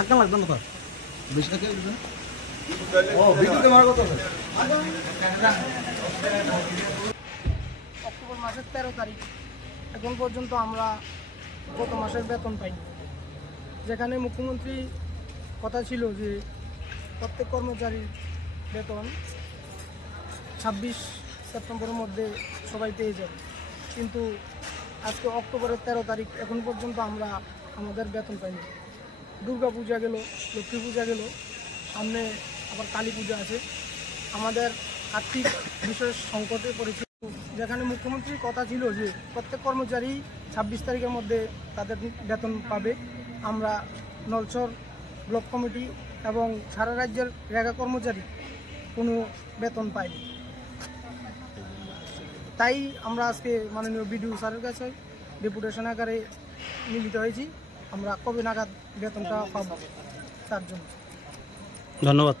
আঁকা লাগবে না তো বেশি টাকা ও ভিডিওতে মার কত অক্টোবর মাসের 13 তারিখ এখন পর্যন্ত আমরা গত মাসের বেতন পাইনি, যেখানে মুখ্যমন্ত্রী কথা ছিল যে প্রত্যেক কর্মচারীর বেতন 26 সেপ্টেম্বরের মধ্যে সবাই পেয়ে যাবে, কিন্তু আজকে অক্টোবরের 13 তারিখ এখন পর্যন্ত আমরা আমাদের বেতন পাইনি। দুর্গা পূজা গেল, লক্ষ্মী পূজা গেল, সামনে আবার কালী পূজা আছে। আমাদের আর্থিক বিশেষ সংকটে পড়েছে, যেখানে মুখ্যমন্ত্রীর কথা ছিল যে প্রত্যেক কর্মচারী 26 তারিখের মধ্যে তাদের বেতন পাবে। আমরা নলছর ব্লক কমিটি এবং সারা রাজ্যের রেগা কর্মচারী কোনো বেতন পাইনি। তাই আমরা আজকে মাননীয় বিডিও স্যারের কাছে ডেপুটেশন আকারে মিলিত হয়েছি। আমরা কবে নাগাদ বেতনটা পাবো তার জন্য। ধন্যবাদ।